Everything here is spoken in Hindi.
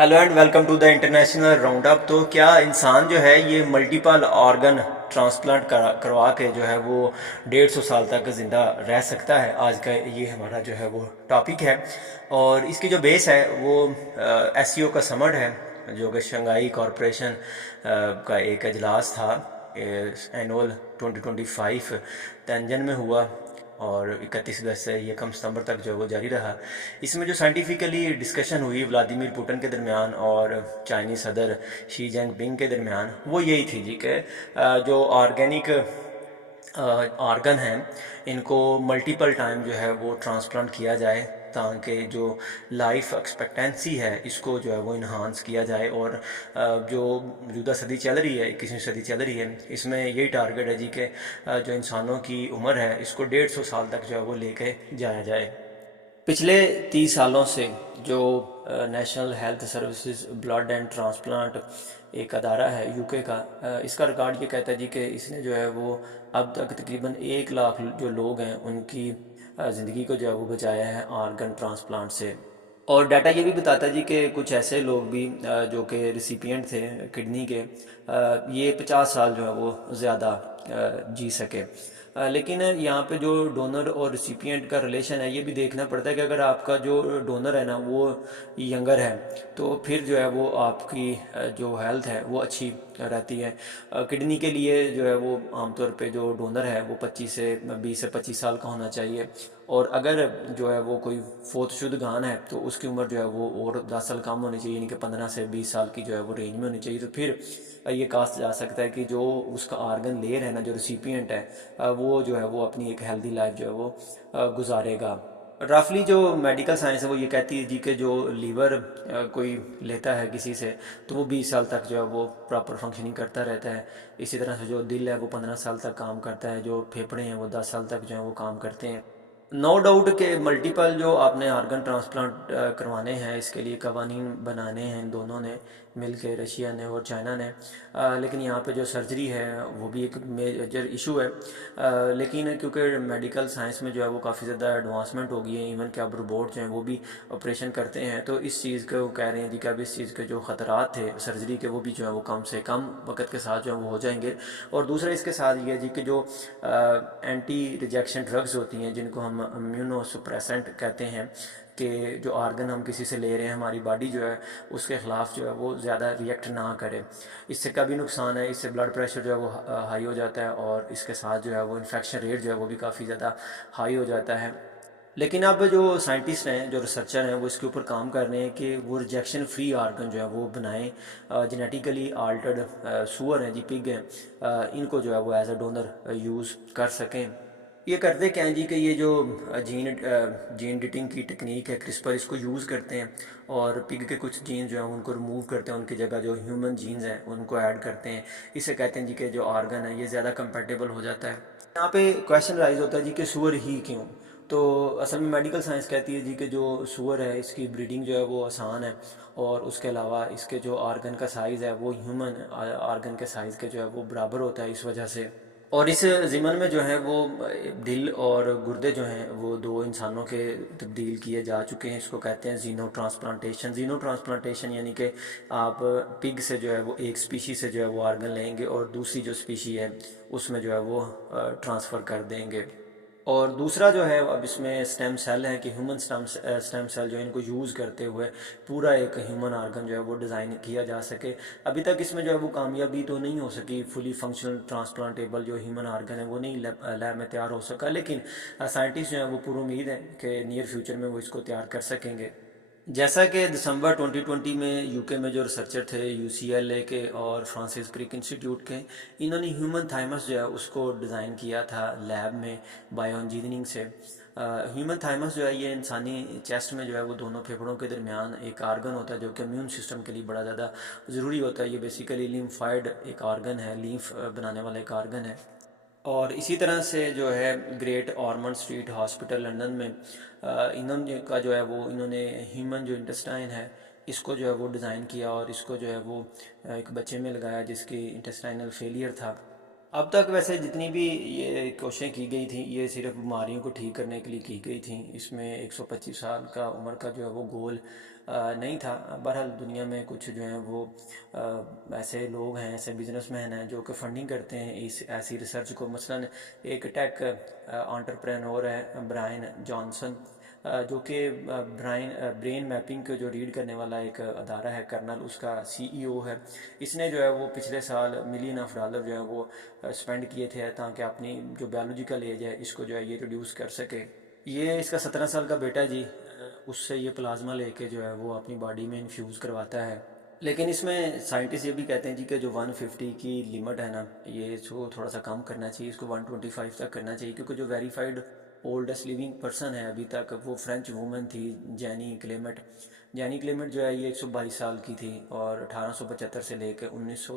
Hello and welcome to the international round up. तो क्या इंसान जो है ये मल्टीपल ऑर्गन ट्रांसप्लांट करवा के जो है वो 150 साल तक ज़िंदा रह सकता है? आज का ये हमारा जो है वो टॉपिक है। और इसकी जो बेस है वो एससीओ का समट है, जो कि शंघाई कॉरपोरेशन का एक अजलास था एनुअल 2025 तंजन में हुआ, और 31 अगस्त से ये कम सितंबर तक जो है वो जारी रहा। इसमें जो साइंटिफिकली डिस्कशन हुई व्लादिमीर पुतिन के दरमियान और चाइनीज़ सदर शी जिनपिंग के दरमियान, वो यही थी जी कि जो ऑर्गेनिक ऑर्गन हैं इनको मल्टीपल टाइम जो है वो ट्रांसप्लांट किया जाए, ताकि जो लाइफ एक्सपेक्टेंसी है इसको जो है वो इन्हांस किया जाए। और जो मौजूदा सदी चल रही है, 21वीं सदी चल रही है, इसमें यही टारगेट है जी कि जो इंसानों की उम्र है इसको 150 साल तक जो है वो लेके जाया जाए। पिछले 30 सालों से जो national health services blood and transplant एक अदारा है यूके का, इसका रिकॉर्ड ये कहता है जी कि इसने जो है वो अब तक तकरीबन 1 लाख जो लोग हैं उनकी ज़िंदगी को जो है वो बचाया है ऑर्गन ट्रांसप्लांट से। और डाटा ये भी बताता है जी कि कुछ ऐसे लोग भी जो कि रिसिपिएंट थे किडनी के, ये 50 साल जो है वो ज़्यादा जी सके। लेकिन यहाँ पे जो डोनर और रिसिपिएंट का रिलेशन है ये भी देखना पड़ता है कि अगर आपका जो डोनर है ना वो यंगर है तो फिर जो है वो आपकी जो हेल्थ है वो अच्छी रहती है। किडनी के लिए जो है वो आमतौर पे जो डोनर है वो 20 से 25 साल का होना चाहिए। और अगर जो है वो कोई फोतशुदगान है तो उसकी उम्र जो है वो और 10 साल कम होनी चाहिए, यानी कि 15 से 20 साल की जो है वो रेंज में होनी चाहिए। तो फिर ये कहा जा सकता है कि जो उसका आर्गन ले रहा है ना, जो रिसिपिएंट है, वो जो है वो अपनी एक हेल्दी लाइफ जो है वो गुजारेगा। रफली जो मेडिकल साइंस है वो ये कहती है जी कि जो लीवर कोई लेता है किसी से तो वो 20 साल तक जो है वो प्रॉपर फंक्शनिंग करता रहता है। इसी तरह से जो दिल है वो 15 साल तक काम करता है, जो फेफड़े हैं वो 10 साल तक जो है वो काम करते हैं। नो डाउट के मल्टीपल जो आपने आर्गन ट्रांसप्लांट करवाने हैं इसके लिए कवानीन बनाने हैं इन दोनों ने मिल के, रशिया ने और चाइना ने। लेकिन यहाँ पे जो सर्जरी है वो भी एक मेजर इशू है। लेकिन क्योंकि मेडिकल साइंस में जो है वो काफ़ी ज़्यादा एडवांसमेंट हो गई है, इवन कि अब रोबोट जो हैं वो भी ऑपरेशन करते हैं, तो इस चीज़ को कह रहे हैं जी कि अब इस चीज़ के जो ख़तरात थे सर्जरी के वो भी जो है वो कम से कम वक्त के साथ जो है वो हो जाएंगे। और दूसरा इसके साथ ये है जी कि जो एंटी रिजेक्शन ड्रग्स होती हैं जिनको हम इम्यूनो सुप्रेसेंट कहते हैं, कि जो आर्गन हम किसी से ले रहे हैं हमारी बॉडी जो है उसके ख़िलाफ़ जो है वो ज़्यादा रिएक्ट ना करे। इससे का भी नुकसान है, इससे ब्लड प्रेशर जो है वो हाई हो जाता है, और इसके साथ जो है वो इन्फेक्शन रेट जो है वो भी काफ़ी ज़्यादा हाई हो जाता है। लेकिन अब जो साइंटिस्ट हैं, जो रिसर्चर हैं, वो इसके ऊपर काम कर रहे हैं कि वो रिजेक्शन फ्री आर्गन जो है वो बनाएं। जेनेटिकली आल्टर्ड सूअर हैं जी, पिग हैं, इनको जो है वो एज अ डोनर यूज़ कर सकें। ये करते क्या हैं जी कि ये जो जीन एडिटिंग की टेक्निक है क्रिस्पर, इसको यूज़ करते हैं और पिग के कुछ जीन जो हैं उनको रिमूव करते हैं, उनकी जगह जो ह्यूमन जीन्स हैं उनको ऐड करते हैं। इससे कहते हैं जी कि जो आर्गन है ये ज़्यादा कंपेटेबल हो जाता है। यहाँ पे क्वेश्चन राइज होता है जी कि सूअर ही क्यों? तो असल में मेडिकल साइंस कहती है जी कि जो सूअर है इसकी ब्रीडिंग जो है वो आसान है, और उसके अलावा इसके जो आर्गन का साइज़ है वो ह्यूमन आर्गन के साइज़ के जो है वो बराबर होता है इस वजह से। और इस ज़िमन में जो है वो दिल और गुर्दे जो हैं वो दो इंसानों के तब्दील किए जा चुके हैं। इसको कहते हैं जीनो ट्रांसप्लांटेशन। जीनो ट्रांसप्लांटेशन यानी कि आप पिग से जो है वो एक स्पीशी से जो है वो आर्गन लेंगे और दूसरी जो स्पीशी है उसमें जो है वो ट्रांसफ़र कर देंगे। और दूसरा जो है अब इसमें स्टेम सेल है कि ह्यूमन स्टेम सेल जो है इनको यूज़ करते हुए पूरा एक ह्यूमन आर्गन जो है वो डिज़ाइन किया जा सके। अभी तक इसमें जो है वो कामयाबी तो नहीं हो सकी, फुली फंक्शनल ट्रांसप्लांटेबल जो ह्यूमन आर्गन है वो नहीं लैब में तैयार हो सका। लेकिन साइंटिस्ट जो है वो पूरी उम्मीद है कि नियर फ्यूचर में वो इसको तैयार कर सकेंगे। जैसा कि दिसंबर 2020 में यूके में जो रिसर्चर थे यूसीएलए के और फ्रांसिस क्रिक इंस्टीट्यूट के, इन्होंने ह्यूमन थाइमस जो है उसको डिज़ाइन किया था लैब में बायो इंजीनियरिंग से। ह्यूमन थाइमस जो है ये इंसानी चेस्ट में जो है वो दोनों फेफड़ों के दरमियान एक आर्गन होता है जो कि इम्यून सिस्टम के लिए बड़ा ज़्यादा ज़रूरी होता है। ये बेसिकली लिम्फाइड एक आर्गन है, लीम्फ बनाने वाला एक आर्गन है। और इसी तरह से जो है ग्रेट ऑर्मंड स्ट्रीट हॉस्पिटल लंदन में इन्होंने का जो है वो इन्होंने ह्यूमन जो इंटेस्टाइन है इसको जो है वो डिज़ाइन किया, और इसको जो है वो एक बच्चे में लगाया जिसकी इंटेस्टाइनल फेलियर था। अब तक वैसे जितनी भी ये कोशिशें की गई थी ये सिर्फ बीमारियों को ठीक करने के लिए की गई थी। इसमें 125 साल का उम्र का जो है वो गोल नहीं था। बहरहाल दुनिया में कुछ जो हैं वो ऐसे लोग हैं, ऐसे बिजनेसमैन हैं जो कि फंडिंग करते हैं इस ऐसी रिसर्च को। मसलन एक टेक एंटरप्रेन्योर है ब्रायन जॉनसन, जो कि ब्रेन मैपिंग को जो रीड करने वाला एक अदारा है कर्नल, उसका सीईओ है। इसने जो है वो पिछले साल $1 मिलियन जो है वो स्पेंड किए थे ताकि अपनी जो बायोलॉजिकल एज है इसको जो है ये रिड्यूस कर सके। ये इसका 17 साल का बेटा जी उससे ये प्लाज्मा लेके जो है वो अपनी बॉडी में इन्फ्यूज़ करवाता है। लेकिन इसमें साइंटिस्ट ये भी कहते हैं जी कि जो 150 की लिमिट है ना, ये इसको थोड़ा सा कम करना चाहिए, इसको 125 तक करना चाहिए, क्योंकि जो वेरीफाइड ओल्डेस्ट लिविंग पर्सन है अभी तक वो फ्रेंच वूमन थी जैनी क्लेमेट। जैनी क्लेमेट जो है ये 122 साल की थी और 1875 से लेकर 1900